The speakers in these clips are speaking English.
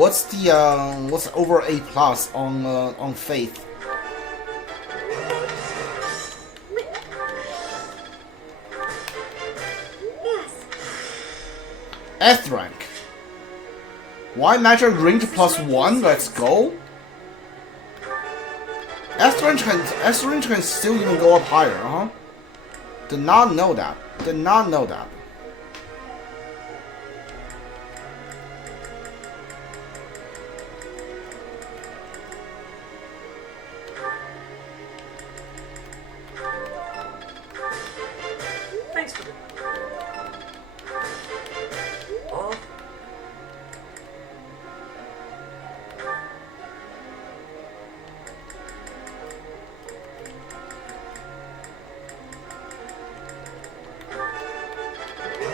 what's over A+ on Faith? F rank. Why measure range +1? Let's go. S range can still even go up higher, huh? Did not know that. Did not know that. Thanks for the... Oh.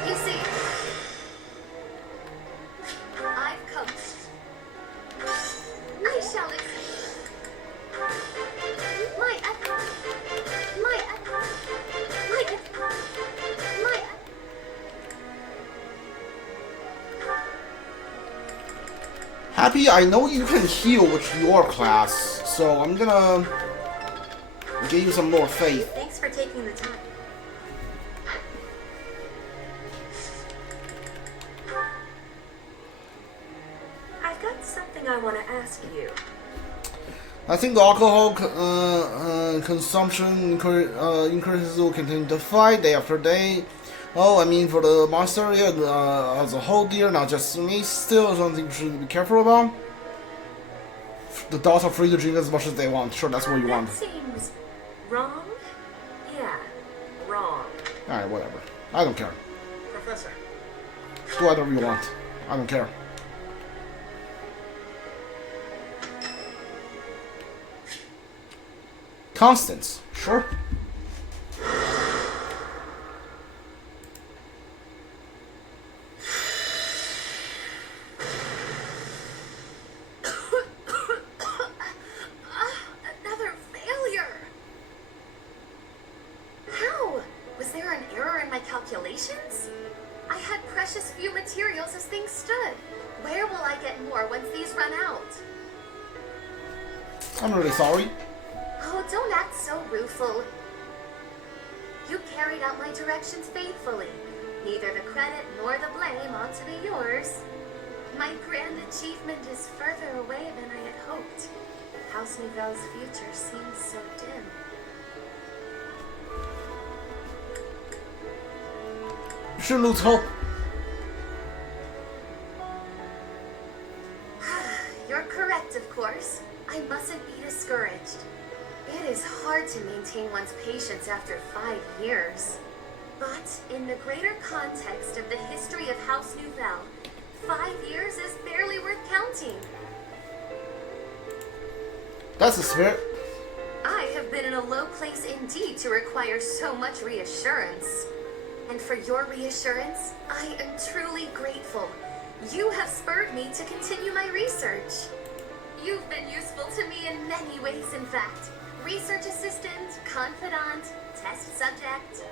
You see, I've come. I shall Happy, I know you can heal with your class, so I'm gonna give you some more faith. Thanks for taking the time. I've got something I want to ask you. I think the alcohol consumption increases will continue to fight day after day. Oh, I mean, for the monastery as a whole, dear, not just me, still something you should be careful about. The dogs are free to drink as much as they want. Sure, that's what you want. That seems wrong? Yeah, wrong. Alright, whatever. I don't care. Professor. Do whatever you want. I don't care. Constance, sure. Another failure. How? Was there an error in my calculations? I had precious few materials as things stood. Where will I get more once these run out? I'm really sorry. Oh, don't act so rueful. You carried out my directions faithfully. Neither the credit nor the blame ought to be yours. My grand achievement is further away than I had hoped. House Nouvelle's future seems so dim. You shouldn't lose hope. You're correct, of course. I mustn't be discouraged. It is hard to maintain one's patience after 5 years. But in the greater context of the history of House Nouvelle, 5 years is barely worth counting. That's the spirit. I have been in a low place indeed to require so much reassurance. And for your reassurance, I am truly grateful. You have spurred me to continue my research. You've been useful to me in many ways, in fact. Research assistant, confidant, test subject.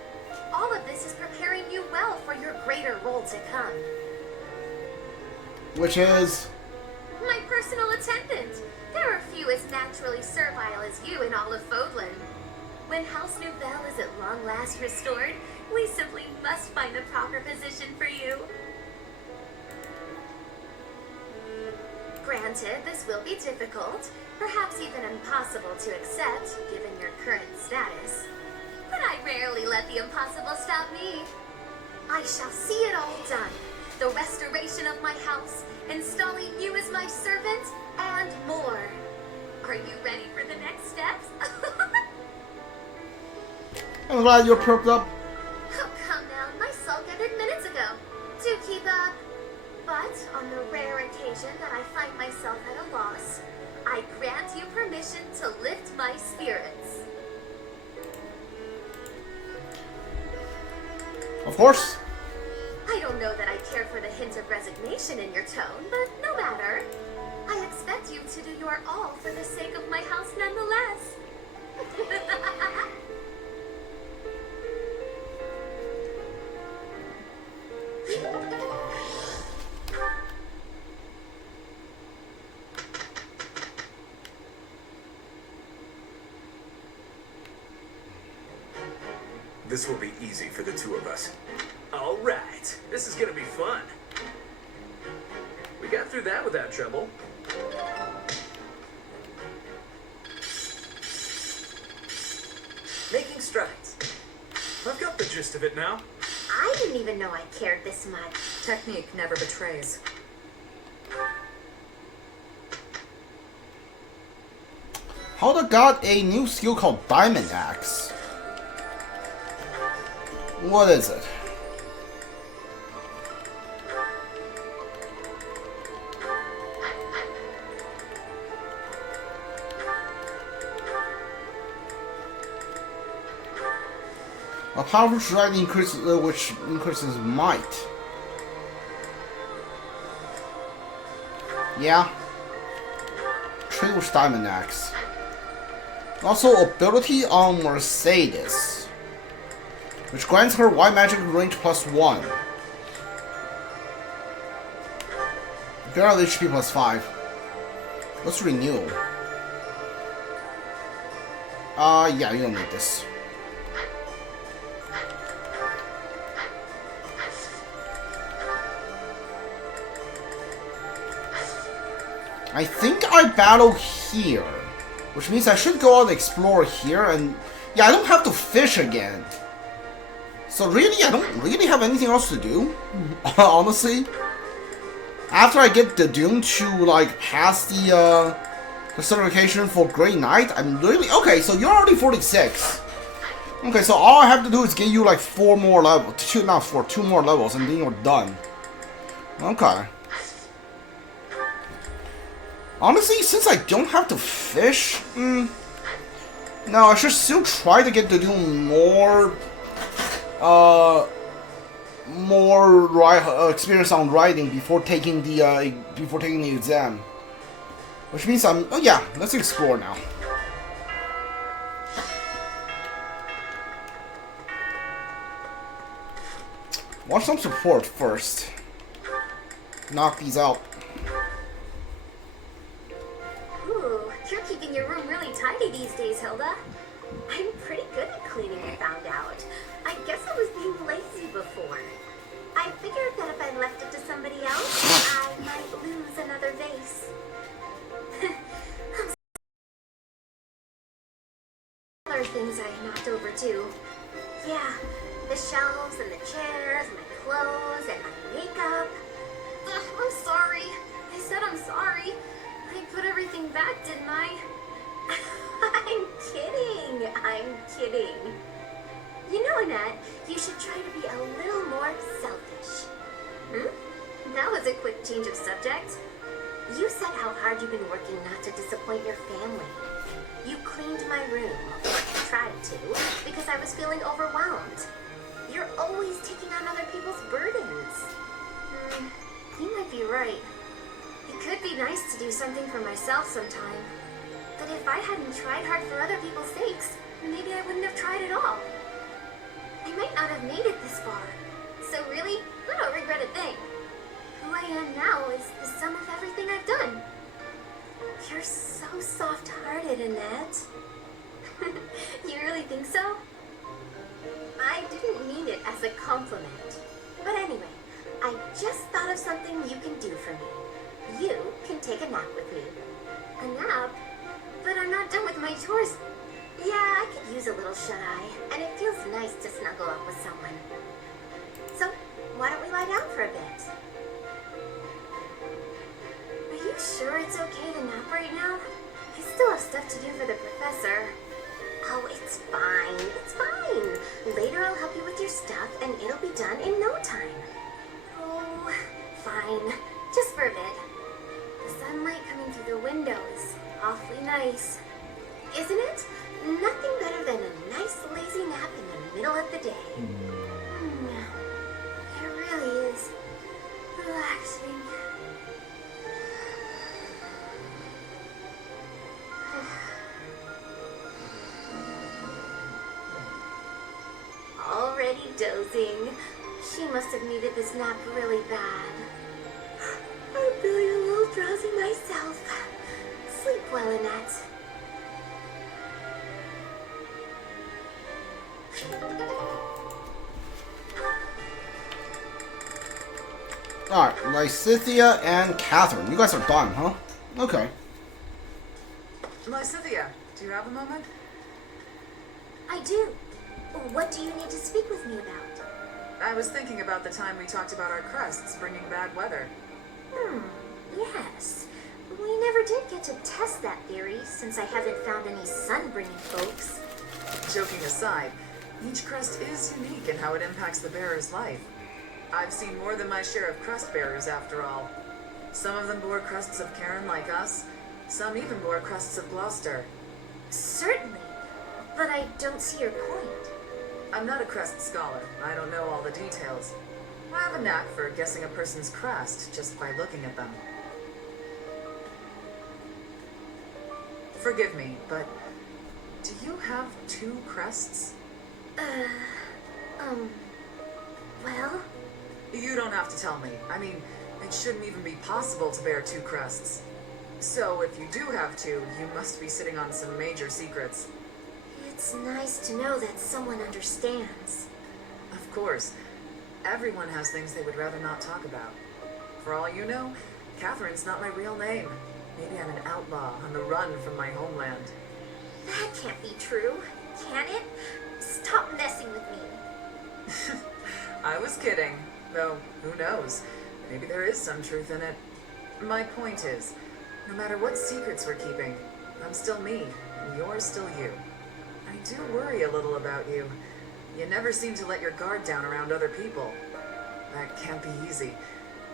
All of this is preparing you well for your greater role to come. Which is... My personal attendant. There are few as naturally servile as you in all of Fódlan. When House Nouvelle is at long last restored, we simply must find the proper position for you. Granted, this will be difficult, perhaps even impossible to accept, given your current status. But I rarely let the impossible stop me. I shall see it all done. The restoration of my house, installing you as my servant, and more. Are you ready for the next steps? I'm glad you're perked up. Oh, come now. My sulk ended minutes ago. Do keep up. But on the rare occasion that I find myself at a loss, I grant you permission to lift my spirits. Of course. I don't know that I care for the hint of resignation in your tone, but no matter. I expect you to do your all for the sake of my house nonetheless. This will be easy for the two of us. All right, this is gonna be fun. We got through that without trouble. Making strides. I've got the gist of it now. I didn't even know I cared this much. Technique never betrays. Fódlan got a new skill called Diamond Axe. What is it? A powerful strike increases, which increases might. Yeah. Trade with Diamond Axe. Also, ability on Mercedes, which grants her white magic range +1. Girl HP +5. Let's renew. Yeah, you don't need this. I think I battle here, which means I should go out and explore here, and yeah, I don't have to fish again. So really, I don't really have anything else to do, honestly. After I get the Doom to like pass the certification for Great Knight, I'm really okay. So you're already 46. Okay, so all I have to do is get you like 4 more levels, 2 more levels, and then you're done. Okay. Honestly, since I don't have to fish, no, I should still try to get to do more experience on riding before taking the exam. Which means oh yeah, let's explore now. Want some support first. Knock these out. Ooh, you're keeping your room really tidy these days, Hilda. I'm pretty good at cleaning, I found out. I guess I was being lazy before. I figured that if I left it to somebody else, I might lose another vase. Other things I knocked over too. Yeah, the shelves and the chairs, my clothes and my makeup. Ugh, I'm sorry. I said I'm sorry. I put everything back, didn't I? I'm kidding. I'm kidding. You know, Annette, you should try to be a little more selfish. That was a quick change of subject. You said how hard you've been working not to disappoint your family. You cleaned my room, or tried to, because I was feeling overwhelmed. You're always taking on other people's burdens. You might be right. It could be nice to do something for myself sometime. But if I hadn't tried hard for other people's sakes, maybe I wouldn't have tried at all. I might not have made it this far. So really, I don't regret a thing. Who I am now is the sum of everything I've done. You're so soft-hearted, Annette. You really think so? I didn't mean it as a compliment. But anyway, I just thought of something you can do for me. You can take a nap with me. A nap? But I'm not done with my chores. Yeah, I could use a little shut-eye, and it feels nice to snuggle up with someone. So, why don't we lie down for a bit? Are you sure it's okay to nap right now? I still have stuff to do for the professor. Oh, it's fine. It's fine. Later I'll help you with your stuff, and it'll be done in no time. Oh, fine. Just for a bit. The sunlight coming through the window is awfully nice. Isn't it? Nothing better than a nice lazy nap in the middle of the day. It really is relaxing. Already dozing. She must have needed this nap really bad. I'm feeling a little drowsy myself. Sleep well, Annette. Alright, Lysithia and Catherine. You guys are done, huh? Okay. Lysithia, do you have a moment? I do. What do you need to speak with me about? I was thinking about the time we talked about our crests bringing bad weather. Yes. We never did get to test that theory, since I haven't found any sun-bringing folks. Joking aside, each crest is unique in how it impacts the bearer's life. I've seen more than my share of crest bearers, after all. Some of them bore crests of Karen like us. Some even bore crests of Gloucester. Certainly, but I don't see your point. I'm not a crest scholar. I don't know all the details. I have a knack for guessing a person's crest just by looking at them. Forgive me, but do you have 2 crests? Well? You don't have to tell me. I mean, it shouldn't even be possible to bear 2 crests. So if you do have 2, you must be sitting on some major secrets. It's nice to know that someone understands. Of course. Everyone has things they would rather not talk about. For all you know, Catherine's not my real name. Maybe I'm an outlaw on the run from my homeland. That can't be true, can it? Stop messing with me. I was kidding. Though, who knows? Maybe there is some truth in it. My point is, no matter what secrets we're keeping, I'm still me, and you're still you. I do worry a little about you. You never seem to let your guard down around other people. That can't be easy.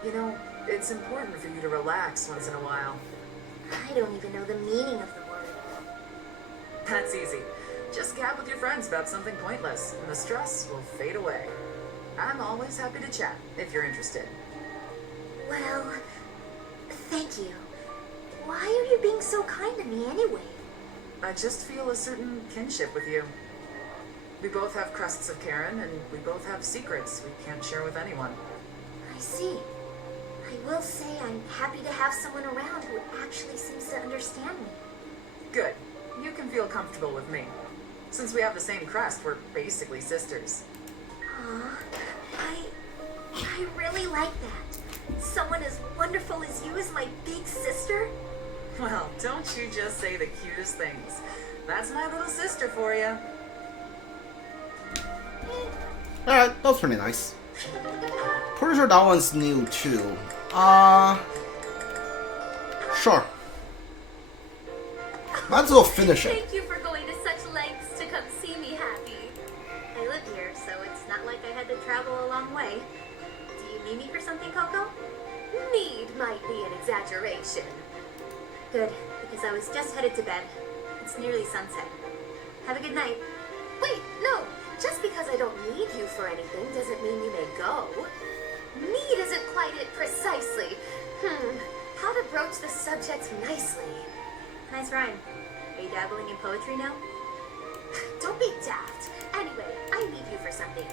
You know, it's important for you to relax once in a while. I don't even know the meaning of the word. That's easy. Just gab with your friends about something pointless, and the stress will fade away. I'm always happy to chat, if you're interested. Well, thank you. Why are you being so kind to me anyway? I just feel a certain kinship with you. We both have crests of Karen, and we both have secrets we can't share with anyone. I see. I will say I'm happy to have someone around who actually seems to understand me. Good. You can feel comfortable with me. Since we have the same crest, we're basically sisters. Aw, I really like that. Someone as wonderful as you is my big sister? Well, don't you just say the cutest things. That's my little sister for you. Alright, that was pretty nice. Pretty sure that one's new too. Sure. Might as well finish it. Thank you for going to such lengths to come see me happy. I live here, so it's not like I had to travel a long way. Do you need me for something, Coco? Need might be an exaggeration. Good, because I was just headed to bed. It's nearly sunset. Have a good night. Wait, no. Just because I don't need you for anything doesn't mean you may go. Need isn't quite it precisely. How to broach the subject nicely. Nice rhyme. Are you dabbling in poetry now? Don't be daft. Anyway, I need you for something.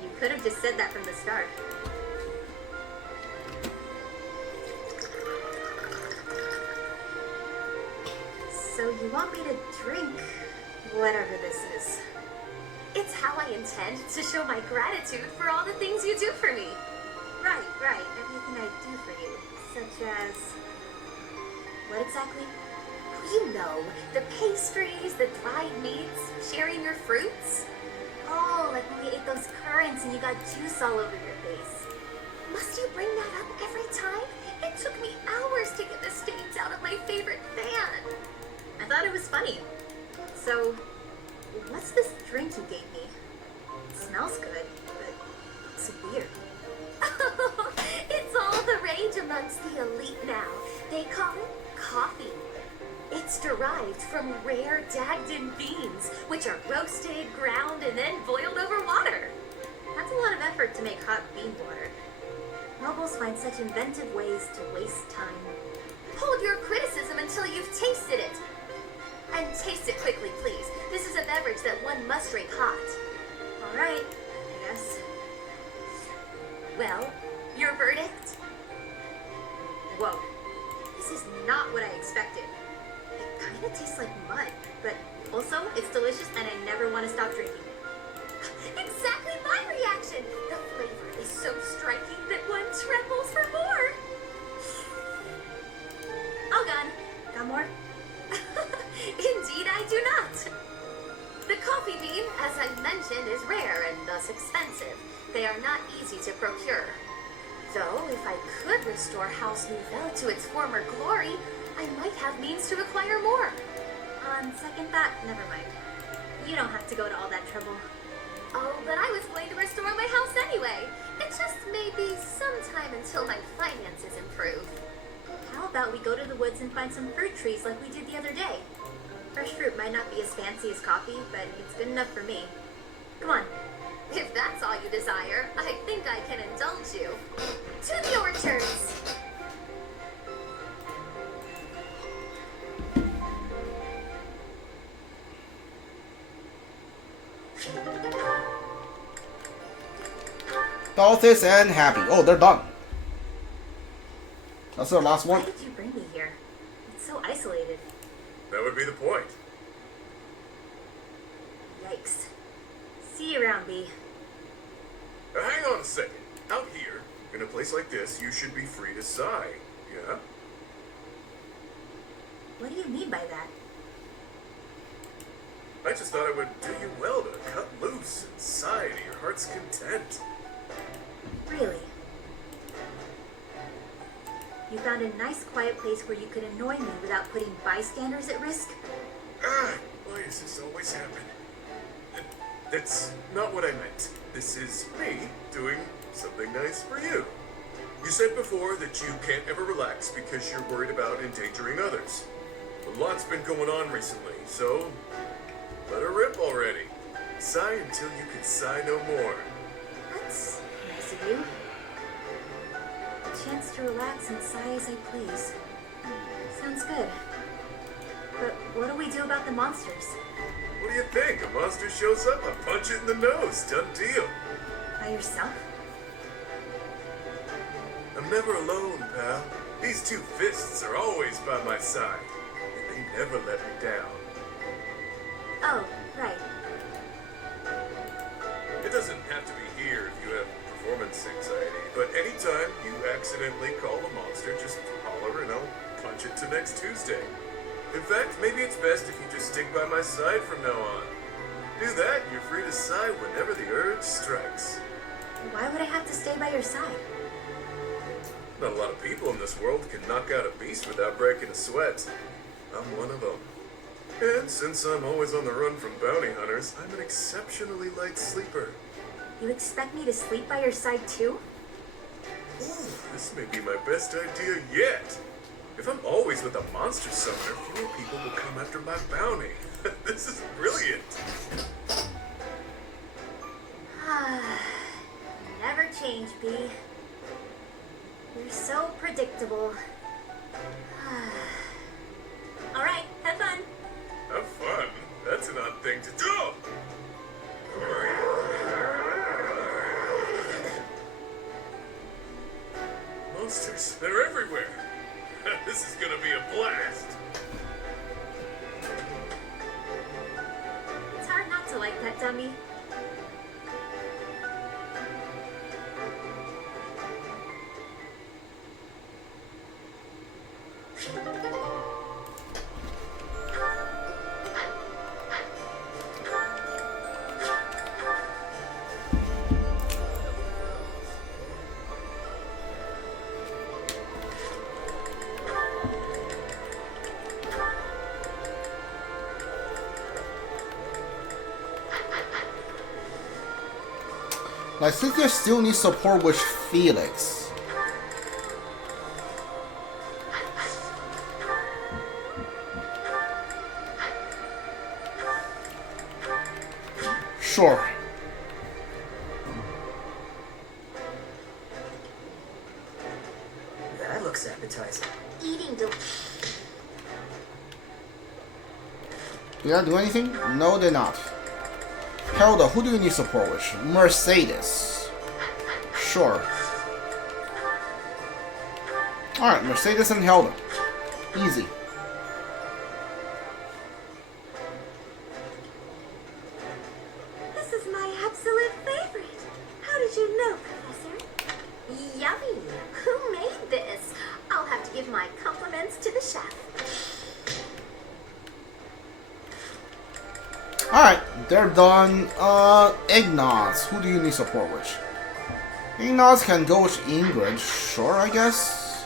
You could have just said that from the start. So you want me to drink whatever this is? It's how I intend to show my gratitude for all the things you do for me. Right. Everything I do for you. Such as... what exactly? You know, the pastries, the dried meats, sharing your fruits. Oh, like when we ate those currants and you got juice all over your face. Must you bring that up every time? It took me hours to get the stains out of my favorite band. I thought it was funny. So, what's this drink you gave me? It smells good, but it's weird. It's all the rage amongst the elite now. They call it coffee. It's derived from rare Dagden beans, which are roasted, ground, and then boiled over water. That's a lot of effort to make hot bean water. Nobles find such inventive ways to waste time. Hold your criticism until you've tasted it. And taste it quickly, please. This is a beverage that one must drink hot. All right, I guess. Well, your verdict? Whoa, this is not what I expected. It kind of tastes like mud, but also it's delicious and I never want to stop drinking it. Exactly my reaction! The flavor is so striking that one trembles for more! All gone. Got more? Indeed, I do not. The coffee bean, as I mentioned, is rare and thus expensive. They are not easy to procure. Though, if I could restore House Nouvelle to its former glory, I might have means to acquire more. On second thought, never mind. You don't have to go to all that trouble. Oh, but I was going to restore my house anyway. It just may be some time until my finances improve. How about we go to the woods and find some fruit trees like we did the other day? Fresh fruit might not be as fancy as coffee, but it's good enough for me. Come on. If that's all you desire, I think I can indulge you. To the orchards! Balthus and Happy. Oh, they're done. That's the last Why one. did you bring me here? It's so isolated. That would be the point. Yikes. See you around, B. Now, hang on a second. Out here, in a place like this, you should be free to sigh. Yeah? What do you mean by that? I just thought it would do you well to cut loose and sigh to your heart's content. Really? You found a nice quiet place where you could annoy me without putting bystanders at risk? Ah, why does this always happen? That's not what I meant. This is me doing something nice for you. You said before that you can't ever relax because you're worried about endangering others. A lot's been going on recently, so let her rip already. Sigh until you can sigh no more. That's nice of you. A chance to relax and sigh as I please. Sounds good. But what do we do about the monsters? What do you think? A monster shows up, I punch it in the nose. Done deal. By yourself? I'm never alone, pal. These two fists are always by my side. And they never let me down. Oh, right. It doesn't have to be here if you have performance anxiety, but anytime you accidentally call a monster, just holler and I'll punch it to next Tuesday. In fact, maybe it's best if you just stick by my side from now on. Do that, and you're free to sigh whenever the urge strikes. Why would I have to stay by your side? Not a lot of people in this world can knock out a beast without breaking a sweat. I'm one of them. And since I'm always on the run from bounty hunters, I'm an exceptionally light sleeper. You expect me to sleep by your side too? Ooh, this may be my best idea yet. If I'm always with a monster summoner, fewer people will come after my bounty. This is brilliant. Never change, B. You're so predictable. All right, have fun. Have fun? That's an odd thing to do. Monsters, they're everywhere. This is gonna be a blast. It's hard not to like that dummy. I think they still need support with Felix. Sure. That looks appetizing. Eating Did I do anything? No, they're not. Helda, who do you need support with? Mercedes. Sure. Alright, Mercedes and Helda. Easy. This is my absolute give my compliments to the chef. Alright, they're done. Ignots. Who do you need support with? Ignots can go with Ingrid. Sure, I guess.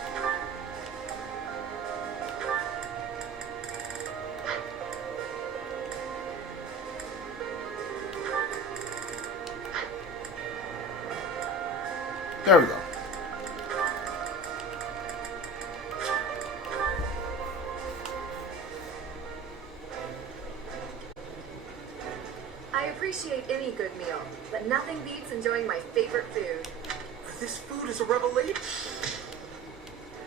There we go. I appreciate any good meal, but nothing beats enjoying my favorite food. This food is a revelation.